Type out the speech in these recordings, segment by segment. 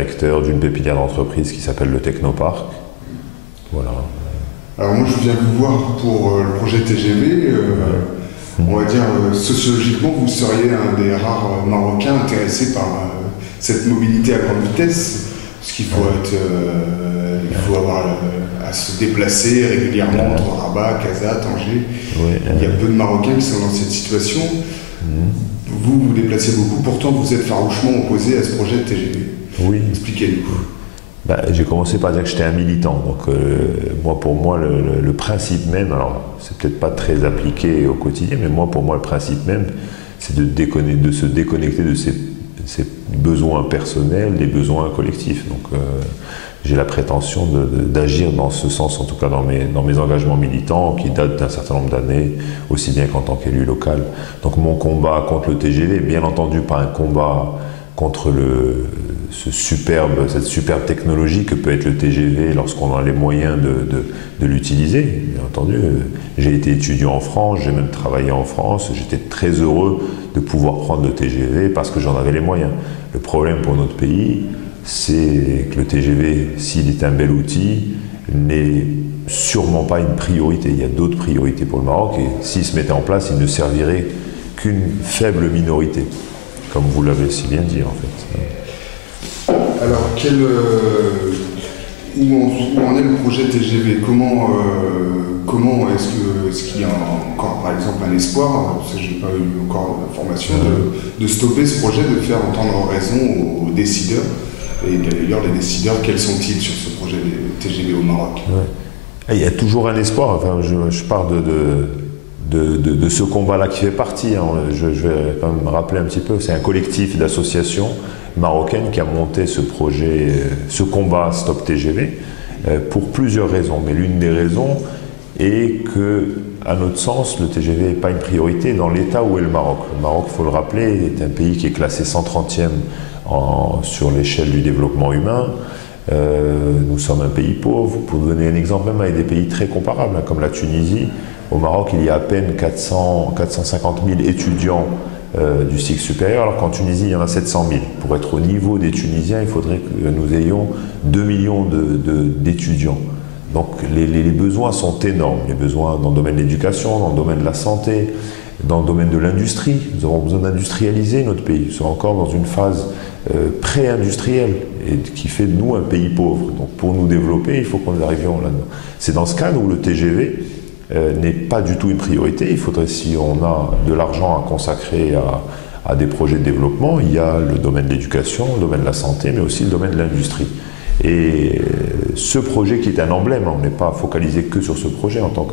directeur d'une pépinière d'entreprise qui s'appelle le Technoparc. Voilà. Alors moi je viens vous voir pour le projet TGV. On va dire sociologiquement vous seriez un des rares Marocains intéressés par cette mobilité à grande vitesse. Parce qu'il faut il faut avoir à se déplacer régulièrement entre Rabat, Casa, Tanger. Il y a peu de Marocains qui sont dans cette situation. Vous vous déplacez beaucoup, pourtant vous êtes farouchement opposé à ce projet de TGV. Oui. Expliquez-nous. J'ai commencé par dire que j'étais un militant. Donc, pour moi, le principe même, alors c'est peut-être pas très appliqué au quotidien, mais pour moi, le principe même, c'est de se déconnecter de ses besoins personnels, des besoins collectifs. Donc, j'ai la prétention d'agir dans ce sens, en tout cas dans mes engagements militants, qui datent d'un certain nombre d'années, aussi bien qu'en tant qu'élu local. Donc mon combat contre le TGV, bien entendu pas un combat contre cette superbe technologie que peut être le TGV lorsqu'on a les moyens de l'utiliser. Bien entendu, j'ai été étudiant en France, j'ai même travaillé en France, j'étais très heureux de pouvoir prendre le TGV parce que j'en avais les moyens. Le problème pour notre pays, c'est que le TGV, s'il est un bel outil, n'est sûrement pas une priorité. Il y a d'autres priorités pour le Maroc et s'il se mettait en place, il ne servirait qu'une faible minorité, comme vous l'avez si bien dit en fait. Alors, où en est le projet TGV? Comment est-ce qu'il y a encore, par exemple, un espoir, parce que je n'ai pas eu encore l'information, de stopper ce projet, de faire entendre raison aux décideurs? Et d'ailleurs, les décideurs, quels sont-ils sur ce projet TGV au Maroc? Il y a toujours un espoir. Enfin, je pars de ce combat-là qui fait partie. Je vais quand même rappeler un petit peu. C'est un collectif d'associations marocaines qui a monté ce projet, ce combat Stop TGV, pour plusieurs raisons. Mais l'une des raisons est que, à notre sens, le TGV n'est pas une priorité dans l'état où est le Maroc. Le Maroc, il faut le rappeler, est un pays qui est classé 130e sur l'échelle du développement humain. Nous sommes un pays pauvre. Pour vous donner un exemple, même avec des pays très comparables, comme la Tunisie, au Maroc, il y a à peine 450 000 étudiants du cycle supérieur, alors qu'en Tunisie, il y en a 700 000. Pour être au niveau des Tunisiens, il faudrait que nous ayons 2 millions d'étudiants. Donc les besoins sont énormes. Les besoins dans le domaine de l'éducation, dans le domaine de la santé, dans le domaine de l'industrie. Nous avons besoin d'industrialiser notre pays. Nous sommes encore dans une phase pré-industrielle et qui fait de nous un pays pauvre. Donc pour nous développer, il faut qu'on arrivions là-dedans. C'est dans ce cadre où le TGV n'est pas du tout une priorité. Il faudrait, si on a de l'argent à consacrer à des projets de développement, il y a le domaine de l'éducation, le domaine de la santé, mais aussi le domaine de l'industrie. Et ce projet qui est un emblème, on n'est pas focalisé que sur ce projet en tant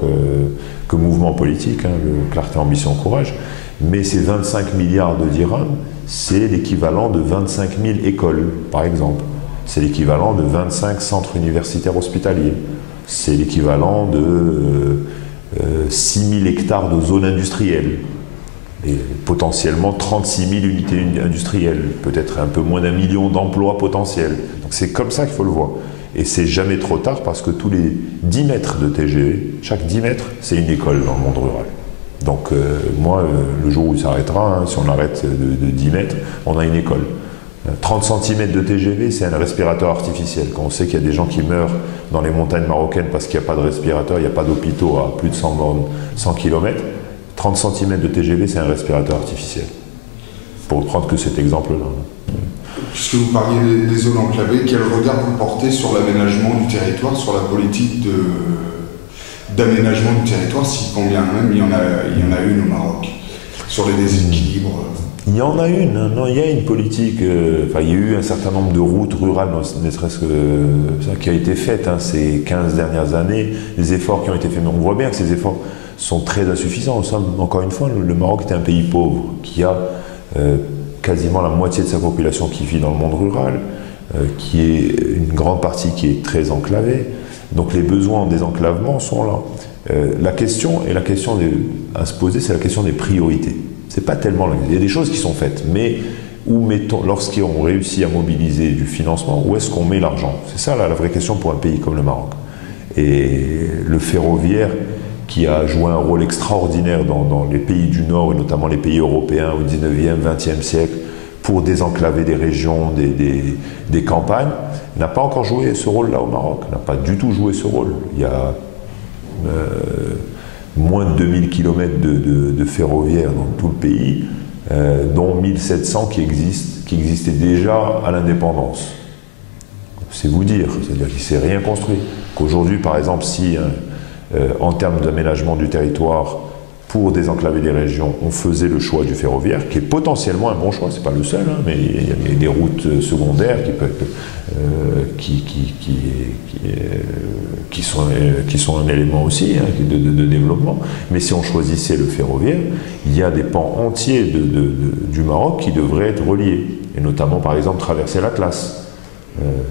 que mouvement politique, le Clarté, Ambition, Courage, mais ces 25 milliards de dirhams, c'est l'équivalent de 25 000 écoles, par exemple. C'est l'équivalent de 25 centres universitaires hospitaliers. C'est l'équivalent de 6 000 hectares de zones industrielles. Et potentiellement 36 000 unités industrielles, peut-être un peu moins d'1 million d'emplois potentiels. Donc c'est comme ça qu'il faut le voir. Et c'est jamais trop tard parce que tous les 10 mètres de TGV, chaque 10 mètres, c'est une école dans le monde rural. Donc le jour où il s'arrêtera, si on arrête de 10 mètres, on a une école. 30 cm de TGV, c'est un respirateur artificiel. Quand on sait qu'il y a des gens qui meurent dans les montagnes marocaines parce qu'il n'y a pas de respirateur, il n'y a pas d'hôpitaux à plus de 100 km, 30 cm de TGV, c'est un respirateur artificiel. Pour prendre que cet exemple-là. Puisque vous parliez des zones enclavées, quel regard vous portez sur l'aménagement du territoire, sur la politique d'aménagement du territoire, si quand bien même il y en a une au Maroc, sur les déséquilibres? Il y en a une, non, il y a une politique, il y a eu un certain nombre de routes rurales, ne serait-ce que ça qui a été fait ces 15 dernières années, les efforts qui ont été faits, mais on voit bien que ces efforts sont très insuffisants. Encore une fois, le Maroc est un pays pauvre, qui a quasiment la moitié de sa population qui vit dans le monde rural, qui est une grande partie qui est très enclavée, donc les besoins en désenclavement sont là. La question à se poser, c'est la question des priorités. C'est pas tellement. Il y a des choses qui sont faites, mais lorsqu'on réussit à mobiliser du financement, où est-ce qu'on met l'argent? C'est ça la vraie question pour un pays comme le Maroc. Et le ferroviaire, qui a joué un rôle extraordinaire dans les pays du Nord, et notamment les pays européens au 19e, 20e siècle, pour désenclaver des régions, des campagnes, n'a pas encore joué ce rôle-là au Maroc, n'a pas du tout joué ce rôle. Il y a moins de 2000 km de ferroviaire dans tout le pays, dont 1700 qui existaient déjà à l'indépendance. C'est vous dire, c'est-à-dire qu'il ne s'est rien construit. Qu'aujourd'hui, par exemple, si en termes d'aménagement du territoire, pour désenclaver des régions, on faisait le choix du ferroviaire, qui est potentiellement un bon choix, c'est pas le seul, hein, mais il y a des routes secondaires qui sont un élément aussi de développement. Mais si on choisissait le ferroviaire, il y a des pans entiers du Maroc qui devraient être reliés, et notamment par exemple traverser l'Atlas.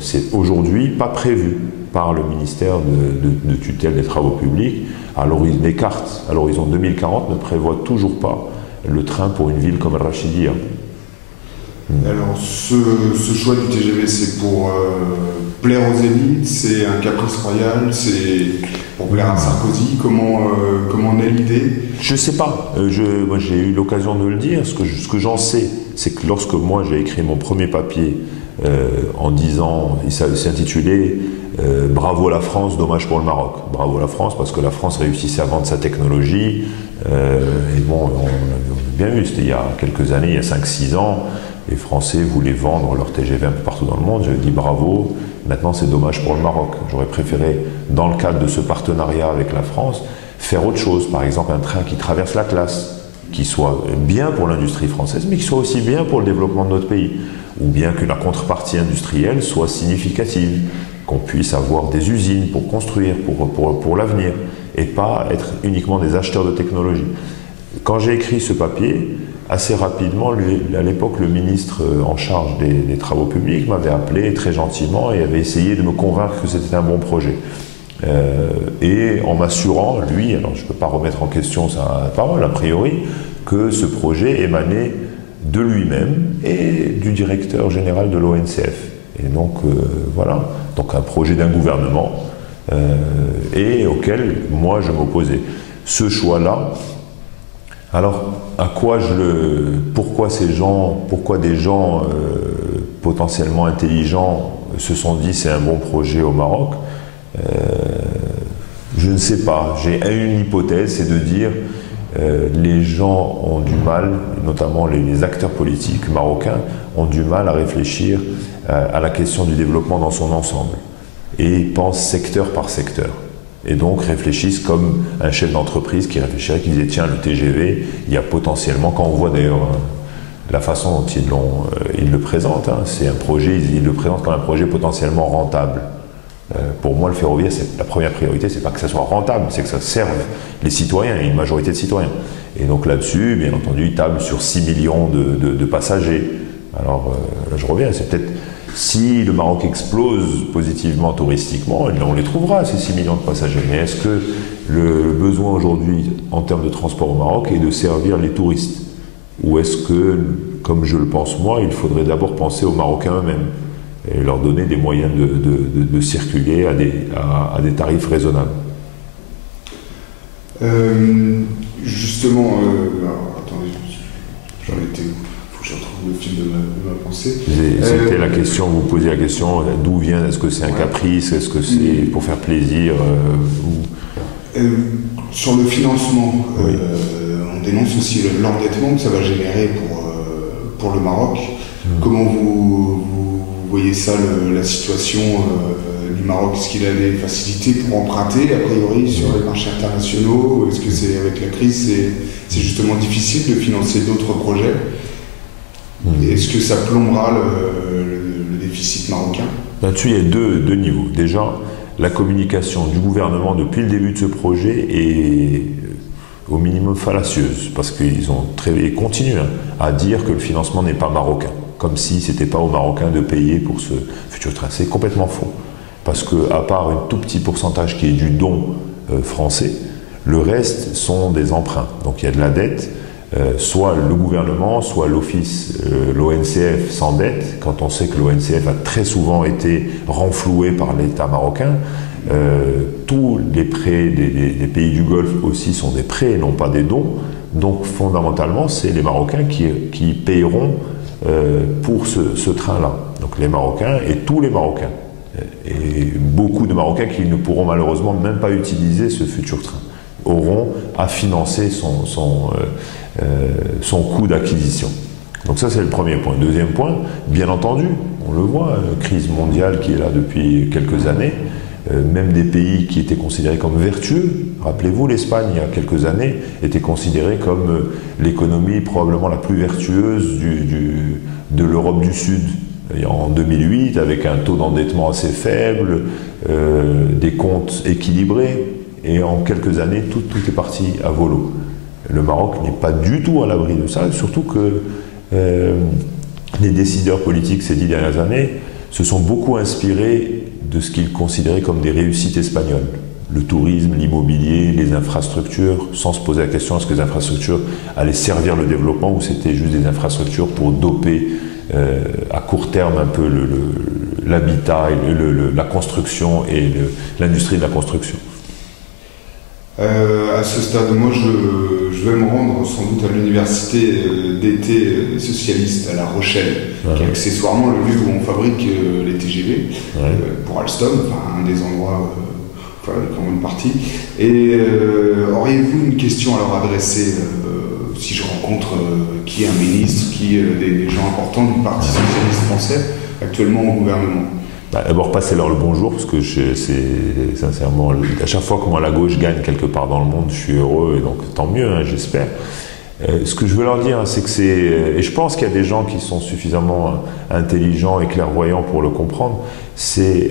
C'est aujourd'hui pas prévu par le ministère de tutelle des travaux publics. Les cartes à l'horizon 2040 ne prévoient toujours pas le train pour une ville comme Al-Rachidia. Alors, ce choix du TGV, c'est pour plaire aux élites, c'est un caprice royal, c'est pour plaire à Sarkozy, comment on a l'idée? Je ne sais pas. Moi, j'ai eu l'occasion de le dire. Ce que j'en sais, c'est que lorsque moi j'ai écrit mon premier papier en disant, il s'est intitulé Bravo la France, dommage pour le Maroc. Bravo la France, parce que la France réussissait à vendre sa technologie. Et bon, on l'a bien vu, c'était il y a quelques années, il y a 5-6 ans, les Français voulaient vendre leur TGV un peu partout dans le monde. J'ai dit bravo, maintenant c'est dommage pour le Maroc. J'aurais préféré, dans le cadre de ce partenariat avec la France, faire autre chose. Par exemple, un train qui traverse l'Atlas, qui soit bien pour l'industrie française, mais qui soit aussi bien pour le développement de notre pays. Ou bien que la contrepartie industrielle soit significative, qu'on puisse avoir des usines pour construire, pour l'avenir, et pas être uniquement des acheteurs de technologie. Quand j'ai écrit ce papier, assez rapidement, à l'époque, le ministre en charge des travaux publics m'avait appelé très gentiment et avait essayé de me convaincre que c'était un bon projet. Et en m'assurant, lui, alors je ne peux pas remettre en question sa parole, a priori, que ce projet émanait de lui-même et du directeur général de l'ONCF. Et donc, voilà, donc un projet d'un gouvernement et auquel moi je m'opposais. Ce choix-là, alors pourquoi des gens potentiellement intelligents se sont dit c'est un bon projet au Maroc, je ne sais pas. J'ai une hypothèse, c'est de dire les gens ont du mal, notamment les acteurs politiques marocains, ont du mal à réfléchir à la question du développement dans son ensemble et pensent secteur par secteur. Et donc réfléchissent comme un chef d'entreprise qui réfléchirait, qui disait tiens, le TGV, il y a potentiellement, quand on voit d'ailleurs la façon dont ils le présentent, c'est un projet, ils le présentent comme un projet potentiellement rentable. Pour moi, le ferroviaire, la première priorité, c'est pas que ça soit rentable, c'est que ça serve les citoyens et une majorité de citoyens. Et donc là-dessus, bien entendu, ils tablent sur 6 millions de passagers. Alors là, je reviens, c'est peut-être si le Maroc explose positivement touristiquement, on les trouvera, ces 6 millions de passagers. Mais est-ce que le besoin aujourd'hui, en termes de transport au Maroc, est de servir les touristes? Ou est-ce que, comme je le pense moi, il faudrait d'abord penser aux Marocains eux-mêmes et leur donner des moyens de circuler à des tarifs raisonnables? Justement, alors, attendez, j'en étais où? Il faut que je retrouve le fil de ma pensée. C'était la question, vous posiez la question, d'où vient, est-ce que c'est un caprice, est-ce que c'est pour faire plaisir Sur le financement, oui. on dénonce aussi l'endettement que ça va générer pour le Maroc. Comment vous voyez ça, la situation du Maroc? Est-ce qu'il a des facilités pour emprunter, a priori, sur les marchés internationaux? Est-ce que c'est, avec la crise, c'est justement difficile de financer d'autres projets? Est-ce que ça plombera le déficit marocain? Là-dessus, il y a deux niveaux. Déjà, la communication du gouvernement depuis le début de ce projet est au minimum fallacieuse, parce qu'ils continuent à dire que le financement n'est pas marocain, comme si ce n'était pas aux Marocains de payer pour ce futur train. C'est complètement faux, parce qu'à part un tout petit pourcentage qui est du don français, le reste sont des emprunts. Donc il y a de la dette, soit le gouvernement, soit l'office, l'ONCF s'endette, quand on sait que l'ONCF a très souvent été renfloué par l'État marocain. Tous les prêts des pays du Golfe aussi sont des prêts et non pas des dons. Donc fondamentalement, c'est les Marocains qui payeront pour ce train-là. Donc les Marocains et tous les Marocains. Et beaucoup de Marocains qui ne pourront malheureusement même pas utiliser ce futur train auront à financer son coût d'acquisition. Donc ça c'est le premier point. Deuxième point, bien entendu, on le voit, crise mondiale qui est là depuis quelques années, même des pays qui étaient considérés comme vertueux, rappelez-vous l'Espagne il y a quelques années était considérée comme l'économie probablement la plus vertueuse de l'Europe du Sud. En 2008, avec un taux d'endettement assez faible, des comptes équilibrés, et en quelques années, tout est parti à volo. Le Maroc n'est pas du tout à l'abri de ça, surtout que les décideurs politiques ces 10 dernières années se sont beaucoup inspirés de ce qu'ils considéraient comme des réussites espagnoles. Le tourisme, l'immobilier, les infrastructures, sans se poser la question est-ce que les infrastructures allaient servir le développement ou c'était juste des infrastructures pour doper à court terme un peu l'habitat, la construction et l'industrie de la construction. À ce stade, moi je vais me rendre sans doute à l'université d'été socialiste à La Rochelle, qui est accessoirement le lieu où on fabrique les TGV, pour Alstom, enfin un des endroits, quand même partie. Et auriez-vous une question à leur adresser si je rencontre qui est un ministre, qui des gens importants du Parti socialiste français actuellement au gouvernement? D'abord, passez-leur le bonjour, parce que c'est sincèrement, à chaque fois que moi la gauche gagne quelque part dans le monde, je suis heureux, et donc tant mieux, hein, j'espère. Ce que je veux leur dire, c'est que et je pense qu'il y a des gens qui sont suffisamment intelligents et clairvoyants pour le comprendre, c'est,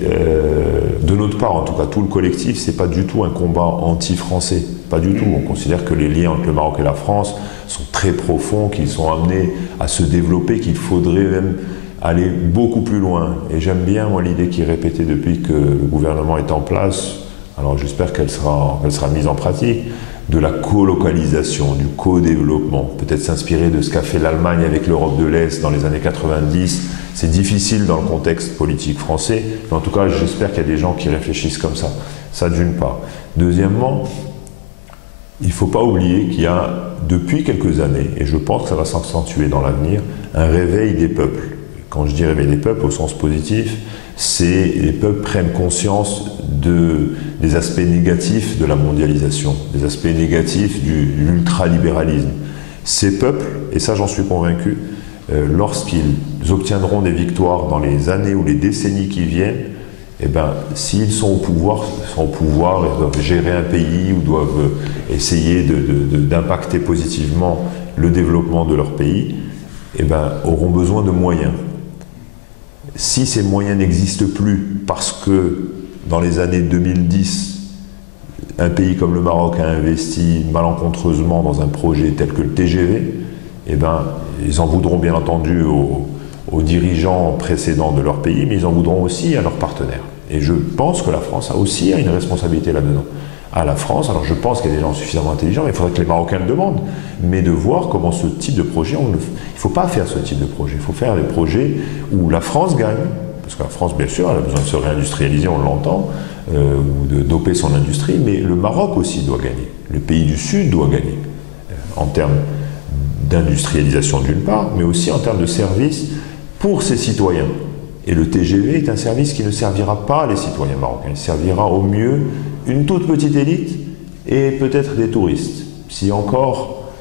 de notre part en tout cas, tout le collectif, c'est pas du tout un combat anti-français, pas du tout. On considère que les liens entre le Maroc et la France sont très profonds, qu'ils sont amenés à se développer, qu'il faudrait même aller beaucoup plus loin. Et j'aime bien, moi, l'idée qui est répétée depuis que le gouvernement est en place, alors j'espère qu'elle sera mise en pratique, de la colocalisation, du co-développement, peut-être s'inspirer de ce qu'a fait l'Allemagne avec l'Europe de l'Est dans les années 90. C'est difficile dans le contexte politique français, mais en tout cas, j'espère qu'il y a des gens qui réfléchissent comme ça. Ça, d'une part. Deuxièmement, il ne faut pas oublier qu'il y a, depuis quelques années, et je pense que ça va s'accentuer dans l'avenir, un réveil des peuples. Quand je dis réveil des peuples au sens positif, c'est les peuples prennent conscience des aspects négatifs de la mondialisation, des aspects négatifs de l'ultralibéralisme. Ces peuples, et ça j'en suis convaincu, lorsqu'ils obtiendront des victoires dans les années ou les décennies qui viennent, eh ben, s'ils sont au pouvoir, ils doivent gérer un pays ou doivent essayer d'impacter positivement le développement de leur pays, eh ben, auront besoin de moyens. Si ces moyens n'existent plus parce que dans les années 2010, un pays comme le Maroc a investi malencontreusement dans un projet tel que le TGV, eh ben, ils en voudront bien entendu aux dirigeants précédents de leur pays, mais ils en voudront aussi à leurs partenaires. Et je pense que la France a aussi une responsabilité là-dedans. À la France, alors je pense qu'il y a des gens suffisamment intelligents, mais il faudrait que les Marocains le demandent, mais de voir comment ce type de projet, il ne faut pas faire ce type de projet, il faut faire des projets où la France gagne, parce que la France, bien sûr, elle a besoin de se réindustrialiser, on l'entend, ou de doper son industrie, mais le Maroc aussi doit gagner, le pays du Sud doit gagner, en termes d'industrialisation d'une part, mais aussi en termes de services pour ses citoyens. Et le TGV est un service qui ne servira pas les citoyens marocains, il servira au mieux une toute petite élite et peut-être des touristes, si encore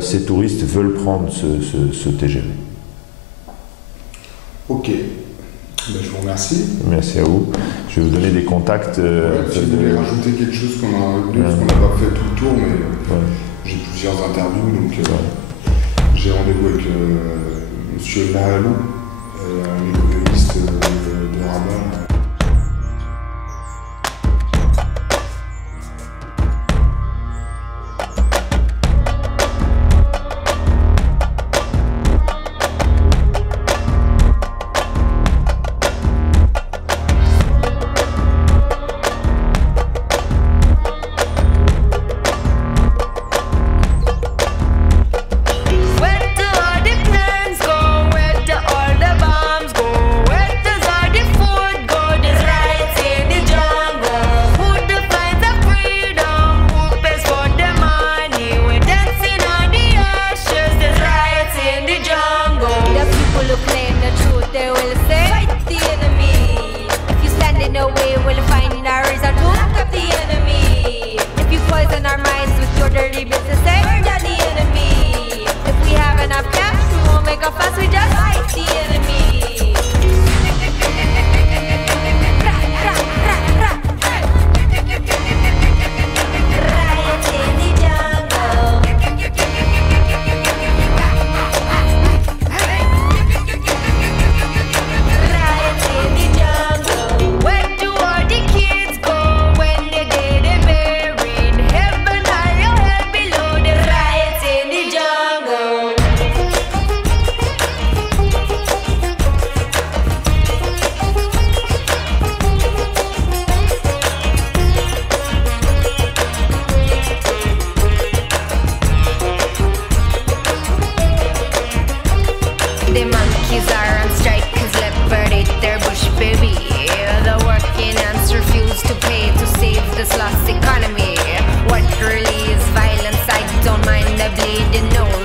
ces touristes veulent prendre ce TGV. Ok, ben, je vous remercie. Merci à vous. Je vais vous donner des contacts. Si vous voulez rajouter quelque chose qu'on n'a pas fait tout le tour, mais j'ai plusieurs interviews, donc j'ai rendez-vous avec M. Lahalou, un économiste de Rabat. Where does all the food go? lost economy. What really is violence? I don't mind the bleeding. No